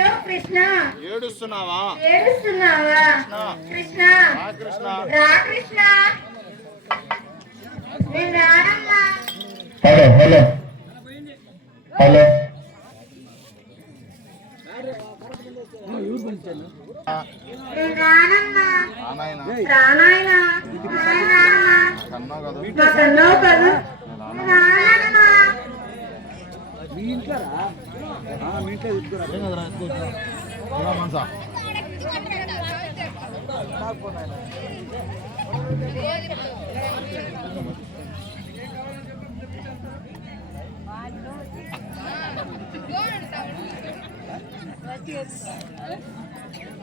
అయ్యో కృష్ణ ఏడుస్తున్నావా కృష్ణ రా కృష్ణ నేను రానమ్మా. హలో హలో హలో నేను రానమ్మా. రానాయనా కన్నావు కదా రానమ్మా.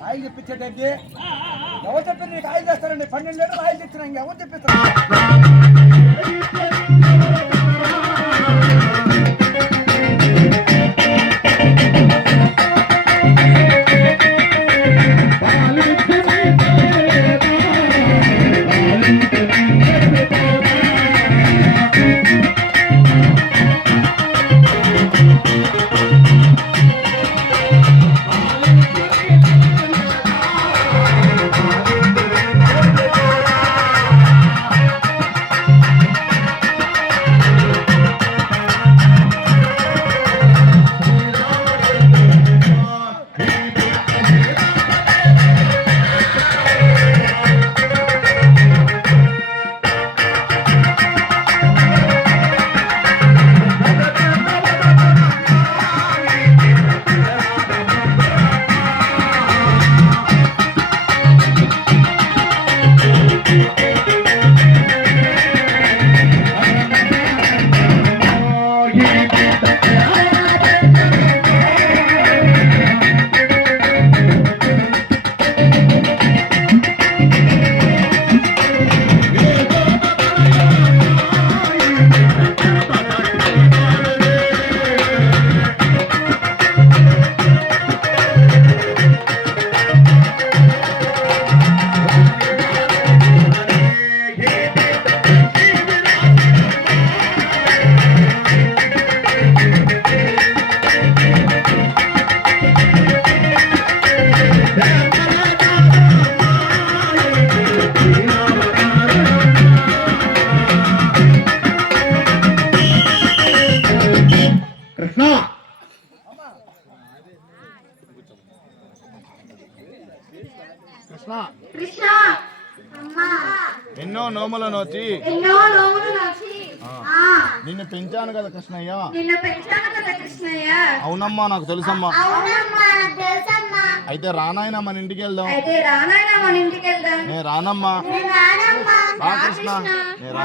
ఆయిల్ తెప్పించేటంటే ఎవరు చెప్పారు నీకు ఆయిల్ చేస్తారండి 12 లీటర్లు ఆయిల్ తెచ్చినా ఇంకెవరు తెప్పిస్తారు ఎన్నో నోములు నోచి నిన్ను పెంచాను కదా కృష్ణయ్య. అవునమ్మా నాకు తెలుసమ్మా. అయితే రానాయన మన ఇంటికి వెళ్దాం. నేను రానమ్మా. రా కృష్ణ నేను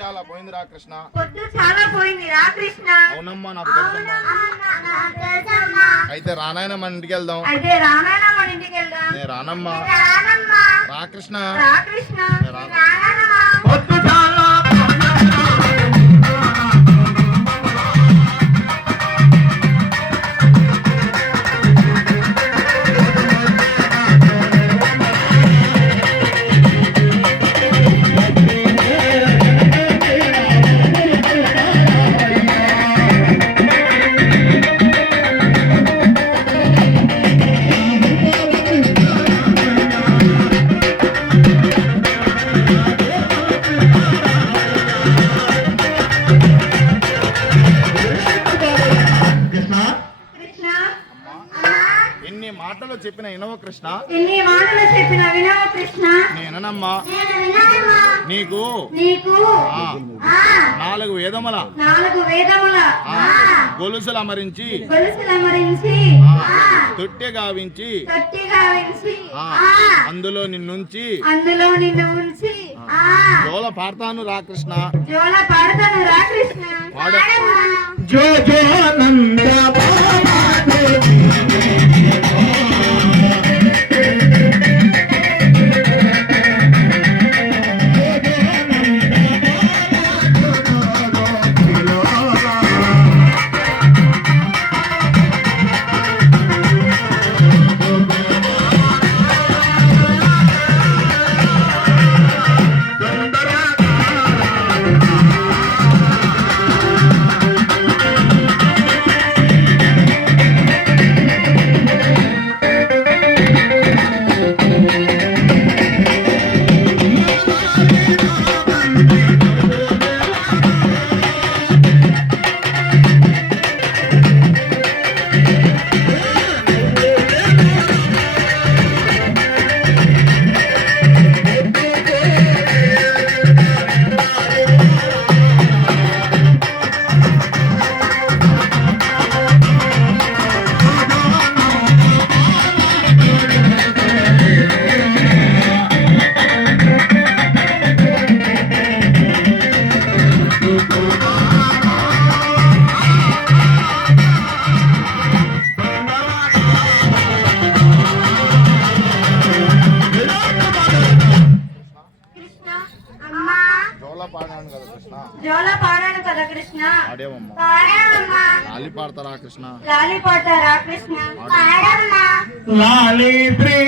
చాలా పోయింది రా కృష్ణ. చాలా పోయింది రా కృష్ణ. అవునమ్మా నాకు అయితే రానాయన మన ఇంటికి వెళ్దాం. నేను రానమ్మా. రా కృష్ణ కృష్ణ ఎన్ని మాటలు చెప్పిన వినవ కృష్ణ నేనమ్మా నేను విననమ్మా నీకు నీకు ఆ, ఆ 4 వేదముల 4 వేదముల ఆ, గొలుసులు అమరించి గొలుసులు అమరించి ఆ, తొట్టె గావించి గట్టిగా వించి ఆ, అందులో నిన్నుంచి అందులో నిన్ను ఉంచి జోల పాడతాను రా కృష్ణ జోల పాడతాను రా కృష్ణ పాడు. పాడమ్మా. జో జో నంద కృష్ణ అమ్మా జోల పాడాను కదా కృష్ణ జోల పాడాను కదా కృష్ణ పాడేవమ్మా పాడమ్మా లాలి పాడతారా కృష్ణ లాలి పాడతారా కృష్ణ పాడమ్మా లాలి శ్రీ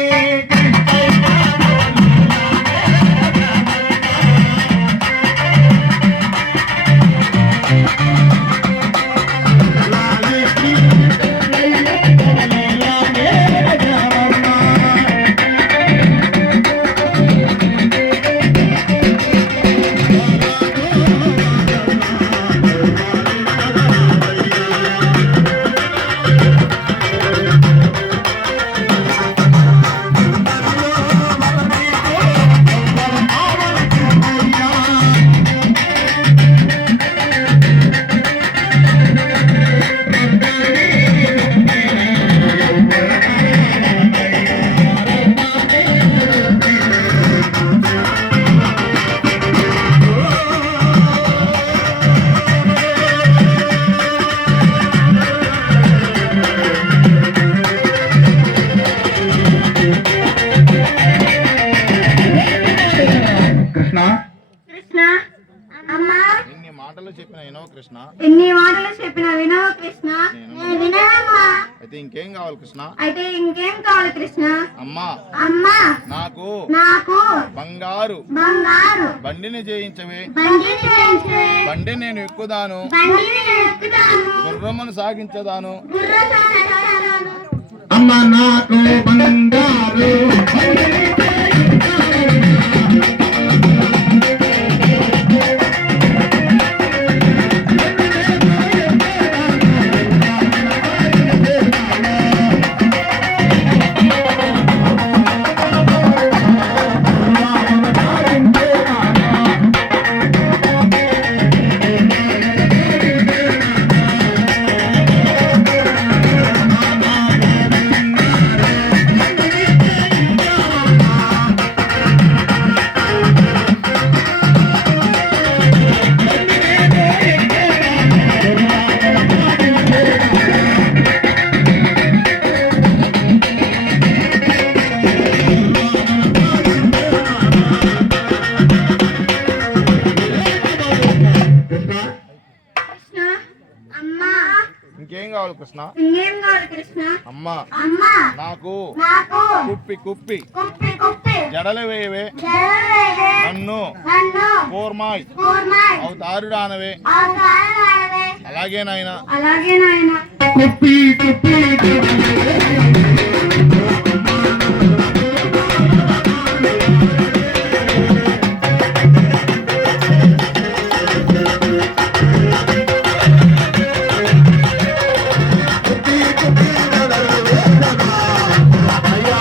కృష్ణ కృష్ణ అమ్మా ఇన్ని మాటలు చెప్పిన ఏనో కృష్ణ ఎన్ని మాటలు చెప్పిన వినవ కృష్ణ నేను వినమ్మా అయితే ఇంకేం కావాలి కృష్ణ అయితే ఇంకేం కావాలి కృష్ణ అమ్మా అమ్మా నాకు నాకు బంగారు బంగారు బండిని చేయించవే బండిని చేయించే బండి నేను ఎక్కుదాను బండిని నేను ఎక్కుతాను గుర్రమును సాగించదాను గుర్రసాలను అమ్మ నాకు బంగారు కృష్ణ అమ్మా ఇంకేం కావాలి కృష్ణ ఇంకేం కావాలి కృష్ణ అమ్మా అమ్మా నాకు నాకు కుప్పి కుప్పి కుప్పి కుప్పి జడలు వేయవే జరవేవే నన్ను నన్ను కూర్మాయ్ కూర్మాయ్ అవుతారుడానవే ఆకారవాడవే అలాగే నాయన అలాగే నాయన కుప్పి కుప్పి అయ్యా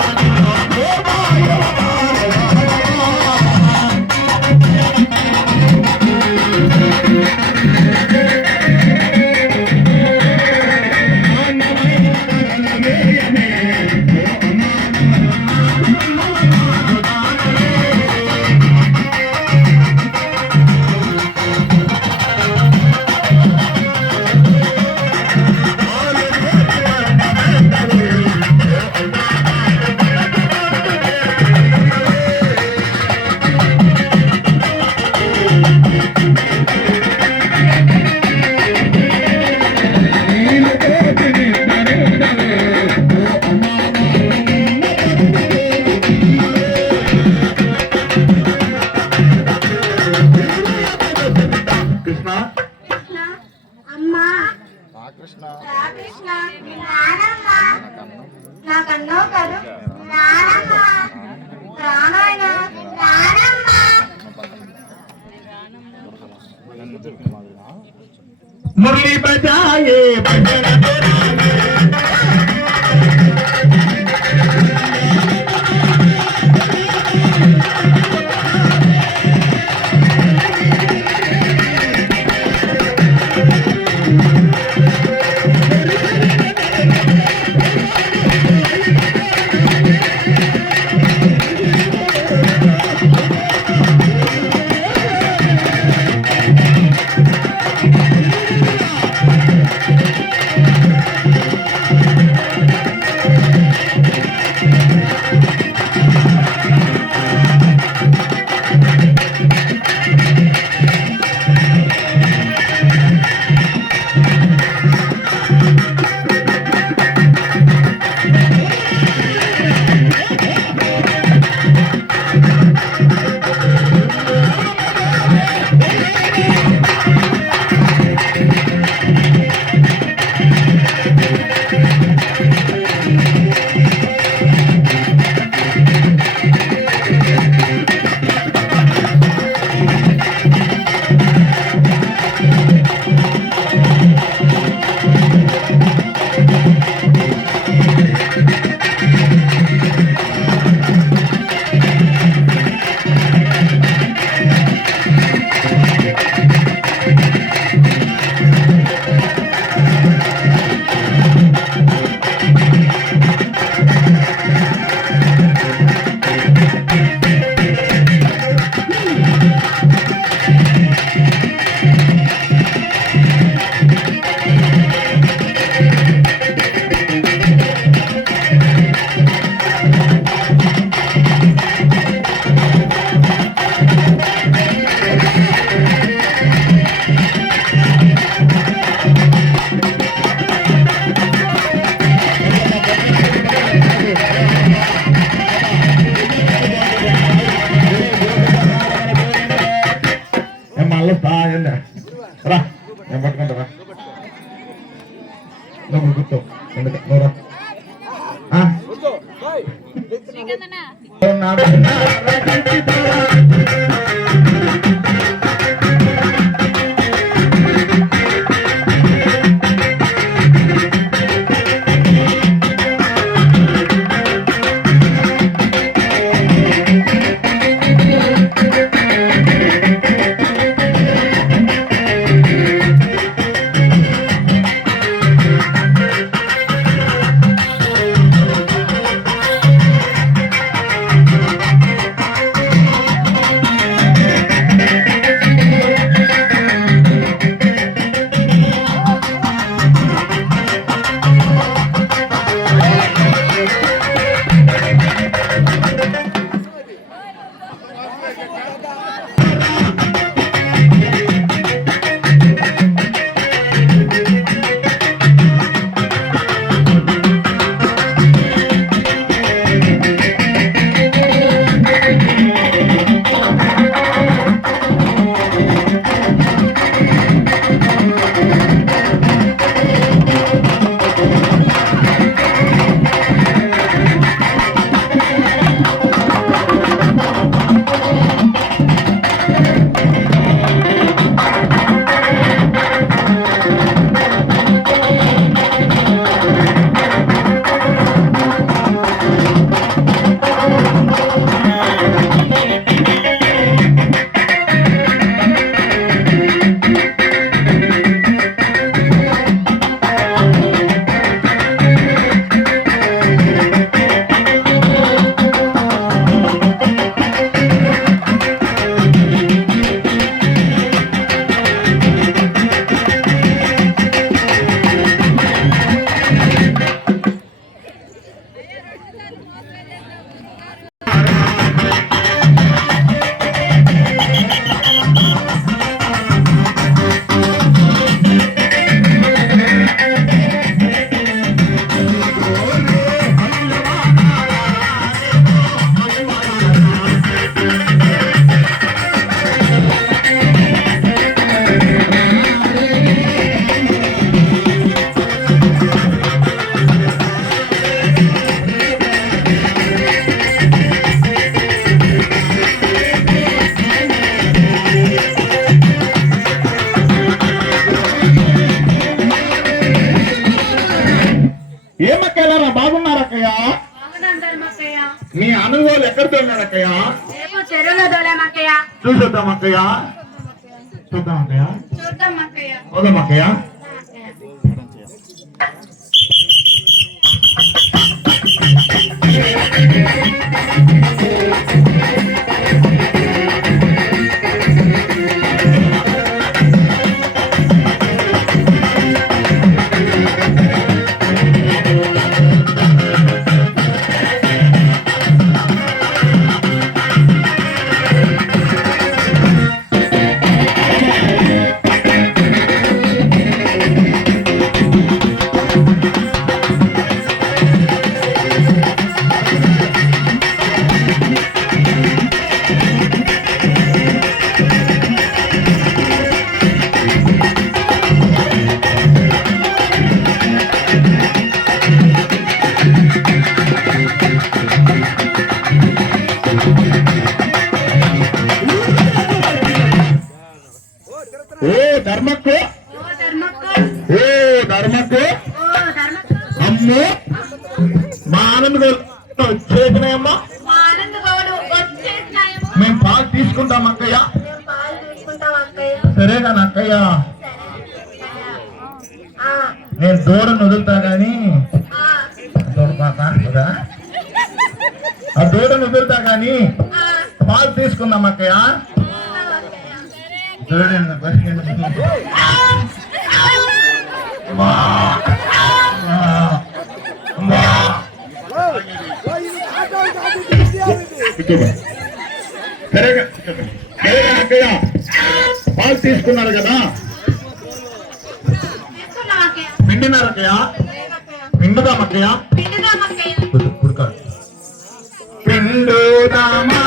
मुरली बजाए भजन दोहराए రా నేను పట్టుకుంటారా నువ్వు గుర్తు నువ్వురా అక్కయ్య రేపు చెరువులో దోలాం అక్కయ్య. చూసొద్దాం అక్కయ్య చూద్దాం అక్కయ్య చూద్దాం అక్కయ్య. పోదాం అక్కయ్య ఓ ధర్మక్కు ఓ ధర్మక్క. ఓ ధర్మక్కు ఓ ధర్మక్క. అమ్మో మా ఆనంద్ వచ్చేసినాయమ్మా మా ఆనంద్ గౌడు వచ్చేసినాయేమో. మేము పాలు తీసుకుంటాం అక్కయ్య మేము పాలు తీసుకుంటాం అక్కయ్య. సరేనా అక్కయ్య ఆ, నేను దూడను వదులుతా గాని ఆ, కదా ఆ దూడను వదులుతా గాని ఆ, పాలు తీసుకుందాం అక్కయ్య అక్కయ్య. చూడండి అమ్మా. అమ్మా. సరేగా సరేగా అక్కయ్య పాలు తీసుకున్నారు కదా తీసుకున్నాం అక్కయ్య. పిండినారు అక్కయ్య లేదక్కయ్య. పిండుదాం అక్కయ్య పిండుదాం అక్కయ్య. పిండుదామా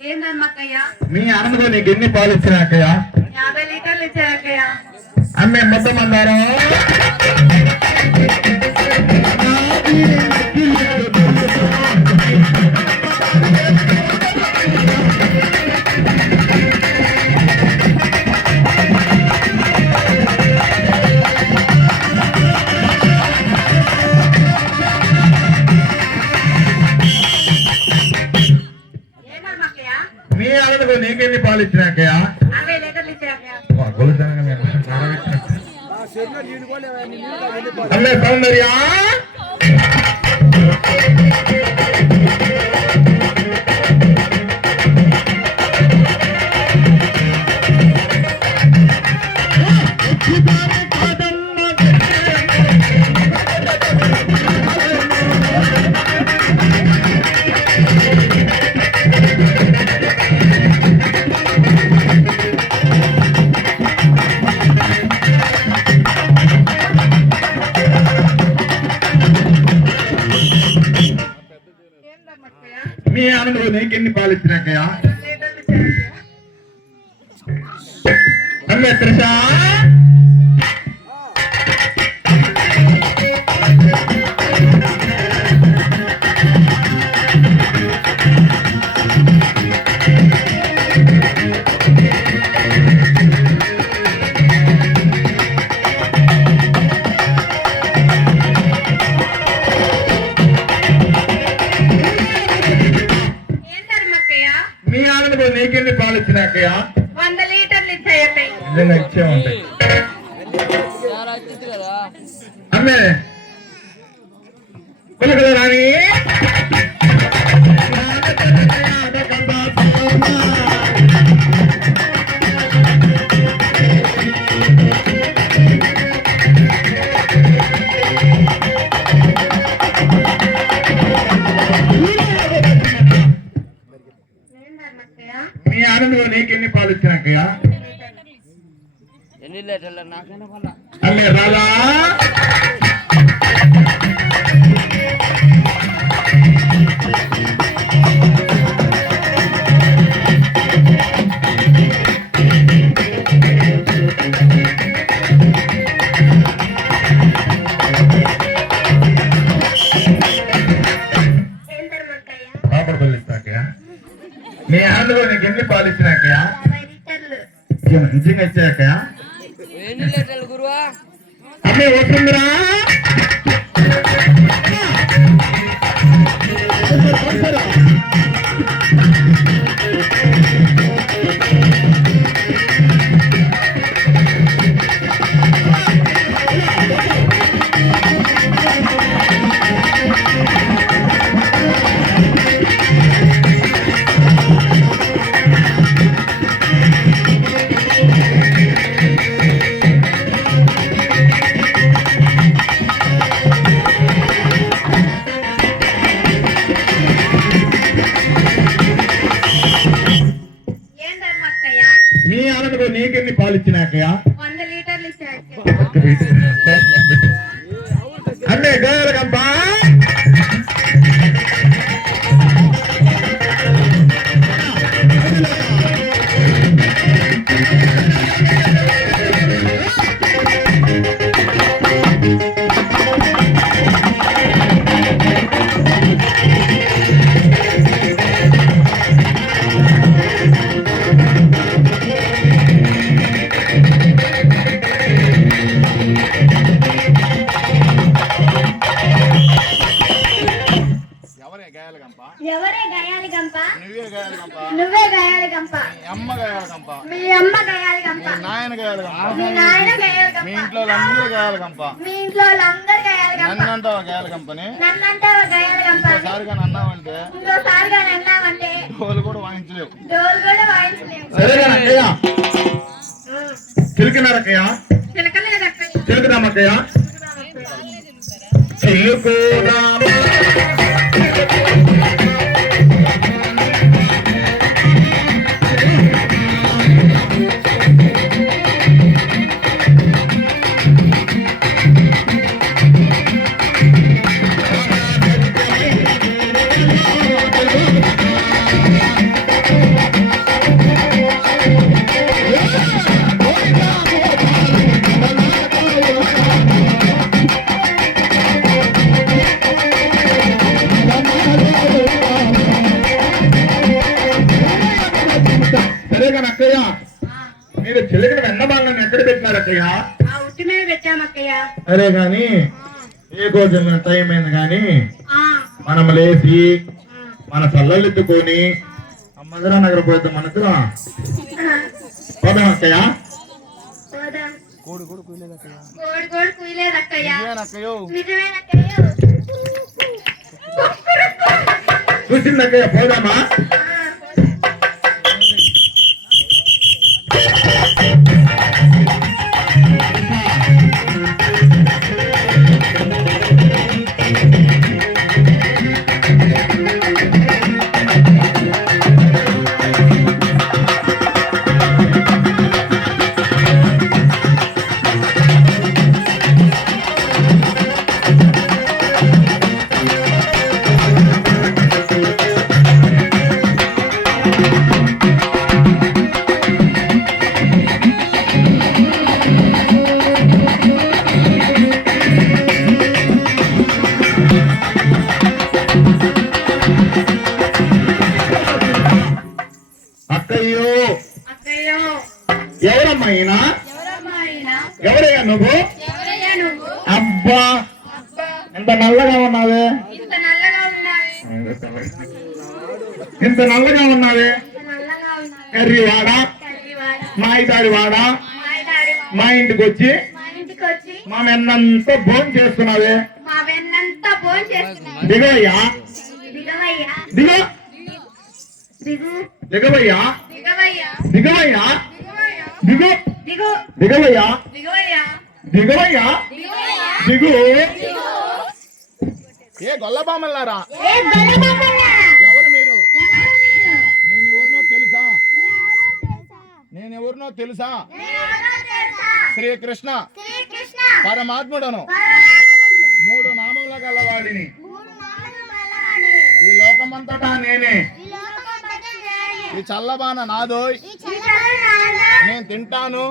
ఏం ధర్మక్కయ్య? మీ ఆనందలో నీకు ఎన్ని పాలు ఇచ్చినా అక్కయ్య 50 లీటర్లు ఇచ్చారు అక్కయ్య. అమ్మే మొత్తం అన్నారు ఏం ధర్మక్కయ్య? మీ ఆనందలో నీకెన్ని పాలు ఇచ్చినా అక్కయ్య 50 లీటర్లు ఇచ్చారు అక్కయ్య. అమ్మే సౌందర్య మీ ఆనందలో నీకెన్ని పాలు ఇచ్చినాకయ్యా అమ్మే త్రిష మీ ఆనందకు నీకెన్ని పాలు ఇచ్చినాకయ్యా? 100 లీటర్లు ఇచ్చాయండి. నిజంగా ఇచ్చే ఉంటాయి. అమ్మే కొలకల రాణి మీ ఆనందంలో నీకెన్ని పాలు ఇచ్చినాకయ్యా? అమ్మే రాలా మీ ఆనందంలో నీకు ఎన్ని పాలు ఇచ్చినాకయ్యా? 50 లీటర్లు. నిజంగా ఇచ్చాకయ్యా? అమ్మే వస్తుందిరా మీ ఆనందంలో నీకెన్ని పాలు ఇచ్చినాకయ్యా? 100 లీటర్లు ఇచ్చాయి. అమ్మే గోయల కంప ఎవరే గయాలి గంప? నువ్వే గాయాలి గంప. నువ్వే గయాలి గంప. మీ అమ్మ గాయాలి గంప. మీ అమ్మ గయాలి గంప. మీ నాయన గాయాలి గంప. మీ నాయన గయాలి గంప. మీ ఇంట్లో వాళ్ళందరూ గాయాలి గంప. మీ ఇంట్లో వాళ్ళందరూ గయాలి గంప. నన్ను అంటావా గాయాలి గంపని? నన్నంటావా గయాలి గంప? ఒకసారిగా అన్నావంటే ఇంకోసారిగా అన్నావంటే డోలు కూడా వాయించలేవు. డోలు కూడా వాయించలేవు. సరేగానక్కయ్యా? చిలికినారక్కయ్యా? చిలకలేదక్కయ్య. చిలుకుదామక్కయ్యా? చిలుకుదామా సరేగానక్కయ్యా? మీరు చిలికిన వెన్నబాలను ఎక్కడ పెట్టినారక్కయ్యా? ఆ ఉట్టి మీద పెట్టామక్కయ్య. సరే గాని ఏ కోసం టైం అయింది గాని ఆ, మనం లేచి మన చల్లెత్తుకొని మధురా నగర పోతే మనకు పోదాం అక్కయ్యా? పోదాం. కోడి కూడా కుయలేదక్కయ్య. కోడి కోడి కుయలేదక్కయ్య. నిజమేనక్కయ్యో. నిజమేనక్కయ్య. చూసిందక్కయ్య పోదామా? ఎవరయ్యా నువ్వు? అబ్బా ఎంత నల్లగా ఉన్నావే, ఇంత నల్లగా ఉన్నావే. కర్రీవాడ మాయిదారివాడ మా ఇంటికి వచ్చి మా వెన్నంతా భోజనం చేస్తున్నావే. దిగవయ్యా దిగ దిగవయ్యా దిగవయ్యా దిగు దిగవయ్యా దిగవయ్యా దిగు. ఏ గొల్లబామల్లారా, ఎవరు మీరు? నేనెవరినో తెలుసా? శ్రీకృష్ణ పరమాత్ముడను, 3 నామముల గలవాడిని, ఈ లోకమంతటా నేనే. ఈ చల్లబాన నాదోయ్, నేను తింటాను,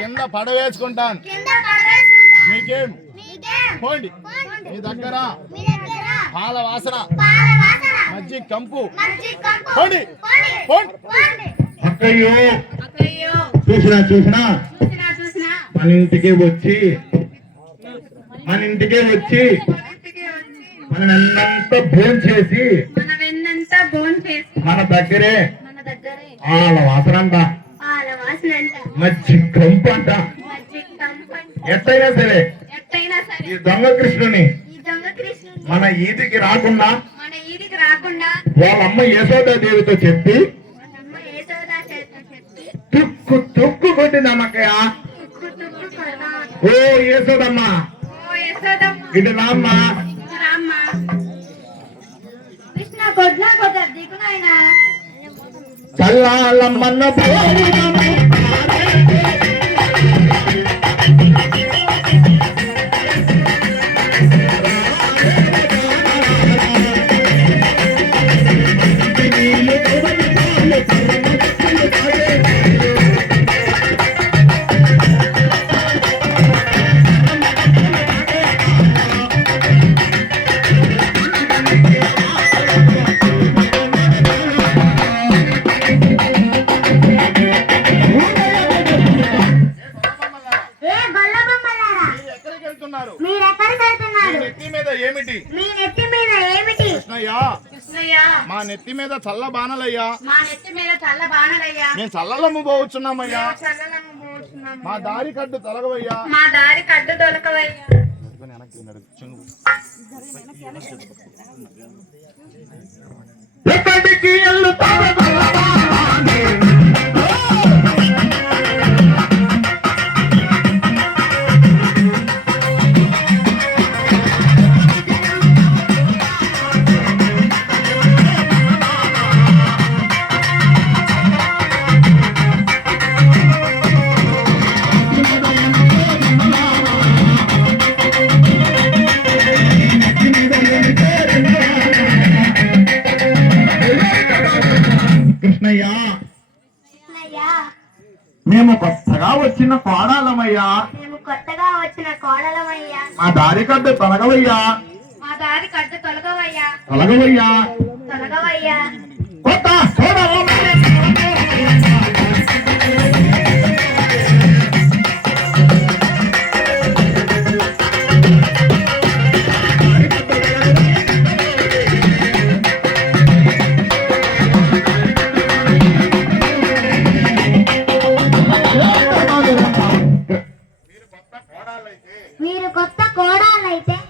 కింద పడవేసుకుంటాను. మీకేం? పోండి. మీ దగ్గర పాల వాసన, మజ్జిగ కంపు. పోండి పోండి. అక్కయ్యో చూసినా మన ఇంటికే వచ్చి మననంతా భోజనం చేసి మన దగ్గరే పాల వాసన అంట, మజ్జిగ కంపు అంట. ఎట్టయినా సరే ఈ దొంగ కృష్ణుని మన ఈదికి రాకుండా వాళ్ళమ్మ యశోదాదేవితో చెప్పి తుక్కు కొట్టింది అమ్మకయ్య. ఓ యశోదమ్మ ఇటు రామ్మ. చల్లాలమ్మన్న మా నెత్తి మీద చల్ల బాణలయ్యా, మేము చల్లలమ్ము పోవచ్చున్నామయ్యా. మా దారి కడ్డు తొలగవయ్యా. ఎక్కడికి మేము కొత్తగా వచ్చిన కోడాలమయ్యా, మా దారి కడ్డు తొలగవయ్యా. కొత్త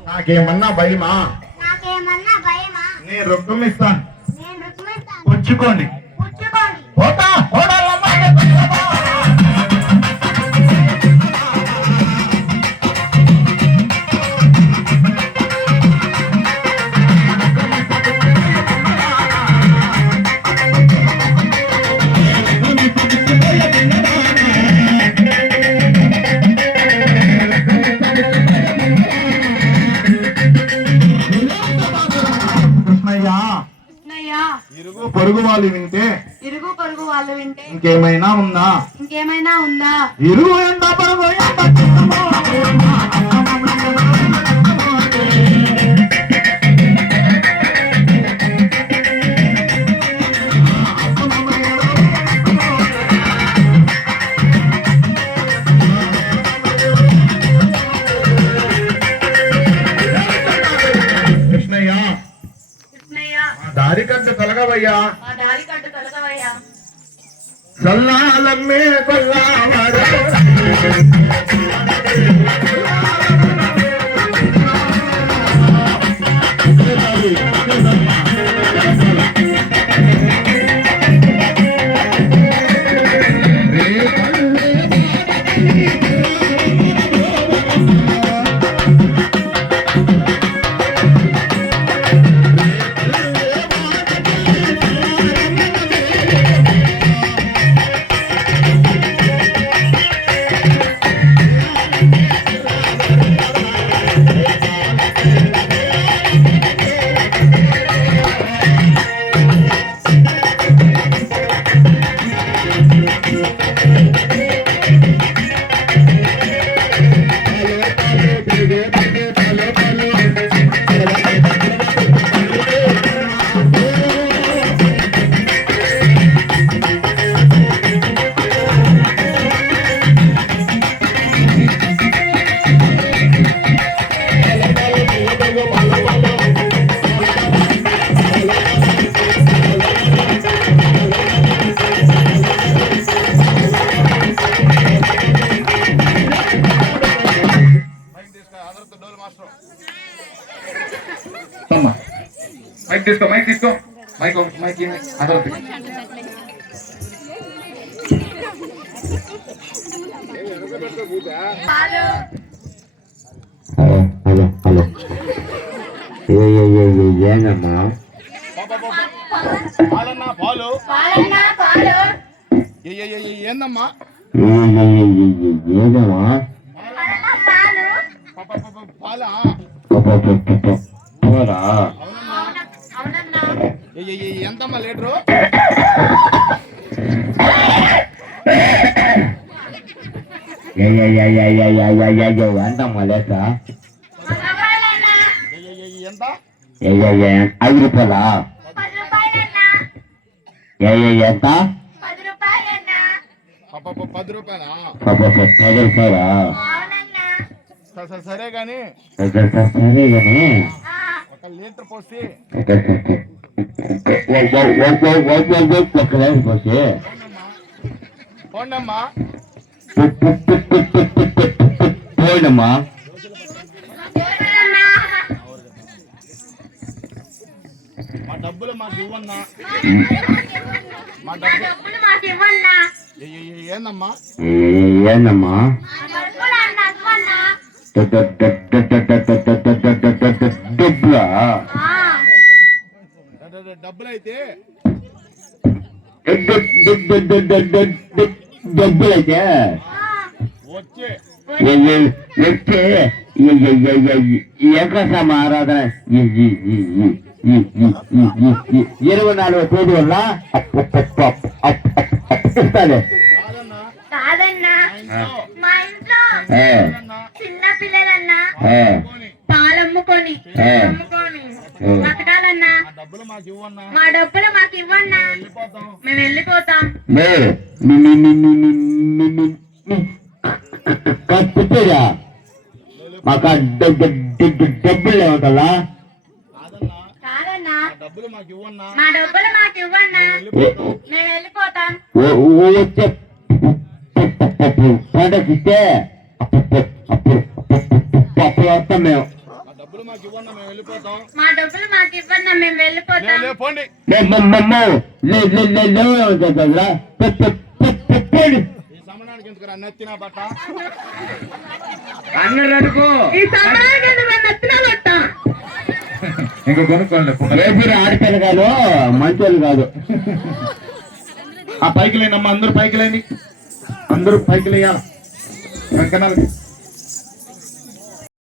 నాకేమన్నా భయమా? నేను రుక్మం ఇస్తాను, పుచ్చుకోండి. పొరుగు వాళ్ళు వింటే ఇంకేమైనా ఉందా? ఇరుగు ఎంత పొరుగు దారి కట్టు తొలగవయ్యా. సల్లాలమ్మే కొల్లావాడు మైక్ తీసుకో మైక్ అదొకటి హలో ఏందమ్మా పాలన్నా పాలు ఏందమ్మా ఏదమ్మా పాలా పోరా ఎంతమ్మా లీటరు ఎంతమ్మా లేక ఎంత 5 రూపాయలా ఎంత 10 రూపాయలా 10 రూపాయలా సరే గాని సరే కానీ 1 లీటర్ పోసి ఒక లీటర్ పోసి పోండమ్మా పోయినమ్మా మా డబ్బులు మాకు ఇవ్వన్నా ఏందమ్మా ఏందమ్మా డబ్బులైతే డబ్బులైతే వచ్చే వచ్చే ఏకసమ ఆరాధన 24 తేదీ వల్ల ఇస్తాలే చిన్న పిల్లలన్నా పాలమ్ముకొని బతకాలన్నా మా డబ్బులు మాకు ఇవ్వన్నా మేము వెళ్ళిపోతాం చెప్పేదా మాకు డబ్బులు లేవటల్లా కాదన్నా డబ్బులు మాకు ఇవ్వన్నా మా డబ్బులు మాకు ఇవ్వన్నా మేము వెళ్ళిపోతాం వచ్చే పంటకిస్తే అప్పుడు వస్తాం మేము డబ్బులు మాకు ఇవ్వన్నా మేము వెళ్ళిపోతాం మా డబ్బులు మాకు ఇవ్వన్నా మేము వెళ్ళిపోతాం పోండి ఈ సమయానికి ఎందుకు నచ్చిన బట్ట అన్నరడుకో ఈ సమయానికి ఎందుకు నచ్చిన బట్ట ఇంకో కొనుక్కోండి ఆడపిల్లగాలు మంచోళ్ళు కాదు ఆ పైకి లేనమ్మా అందరూ పైకి లేని అందరూ పైకి లేయాలి వెంకనాలు